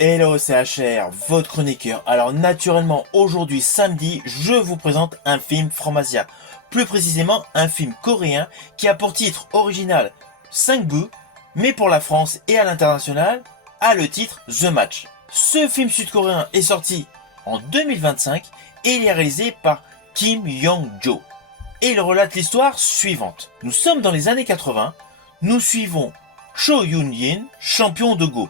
Hello, c'est HR, votre chroniqueur. Alors naturellement, aujourd'hui samedi, je vous présente un film Franc-Masia. Plus précisément, un film coréen qui a pour titre original 5 buts, mais pour la France et à l'international, a le titre The Match. Ce film sud-coréen est sorti en 2025 et il est réalisé par Kim Yong-jo. Et il relate l'histoire suivante. Nous sommes dans les années 80, nous suivons Cho Yoon-yin, champion de Go,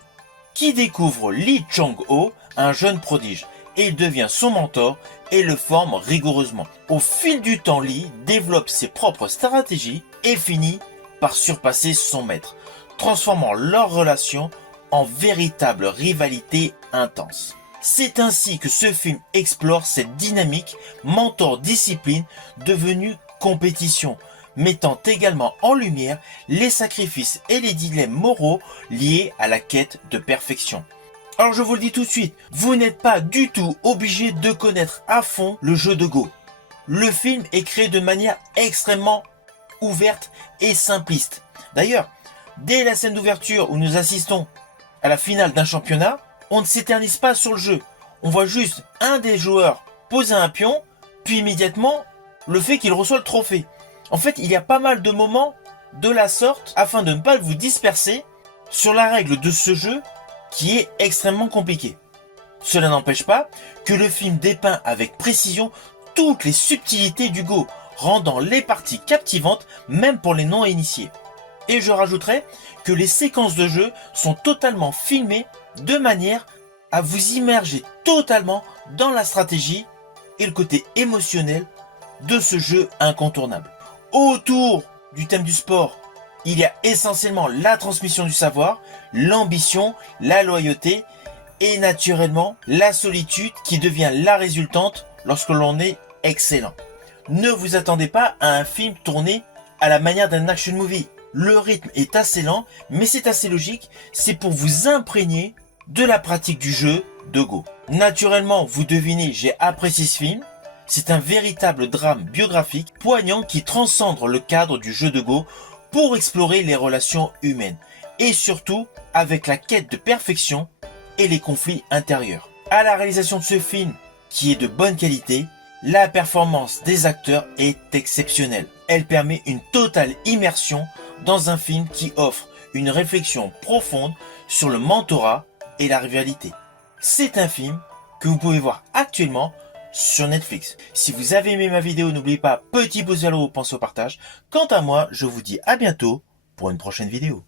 qui découvre Lee Chang-ho, un jeune prodige, et il devient son mentor et le forme rigoureusement. Au fil du temps, Lee développe ses propres stratégies et finit par surpasser son maître, transformant leur relation en véritable rivalité intense. C'est ainsi que ce film explore cette dynamique mentor-discipline devenue compétition, mettant également en lumière les sacrifices et les dilemmes moraux liés à la quête de perfection. Alors je vous le dis tout de suite, vous n'êtes pas du tout obligé de connaître à fond le jeu de Go. Le film est créé de manière extrêmement ouverte et simpliste. D'ailleurs, dès la scène d'ouverture où nous assistons à la finale d'un championnat, on ne s'éternise pas sur le jeu. On voit juste un des joueurs poser un pion, puis immédiatement le fait qu'il reçoit le trophée. En fait, il y a pas mal de moments de la sorte afin de ne pas vous disperser sur la règle de ce jeu qui est extrêmement compliqué. Cela n'empêche pas que le film dépeint avec précision toutes les subtilités du Go, rendant les parties captivantes même pour les non-initiés. Et je rajouterai que les séquences de jeu sont totalement filmées de manière à vous immerger totalement dans la stratégie et le côté émotionnel de ce jeu incontournable. Autour du thème du sport, il y a essentiellement la transmission du savoir, l'ambition, la loyauté et naturellement la solitude qui devient la résultante lorsque l'on est excellent. Ne vous attendez pas à un film tourné à la manière d'un action movie. Le rythme est assez lent, mais c'est assez logique, c'est pour vous imprégner de la pratique du jeu de Go. Naturellement, vous devinez, j'ai apprécié ce film. C'est un véritable drame biographique poignant qui transcende le cadre du jeu de Go pour explorer les relations humaines et surtout avec la quête de perfection et les conflits intérieurs. À la réalisation de ce film, qui est de bonne qualité, la performance des acteurs est exceptionnelle. Elle permet une totale immersion dans un film qui offre une réflexion profonde sur le mentorat et la rivalité. C'est un film que vous pouvez voir actuellement sur Netflix. Si vous avez aimé ma vidéo, n'oubliez pas, petit pouce vers le haut, pensez au partage. Quant à moi, je vous dis à bientôt pour une prochaine vidéo.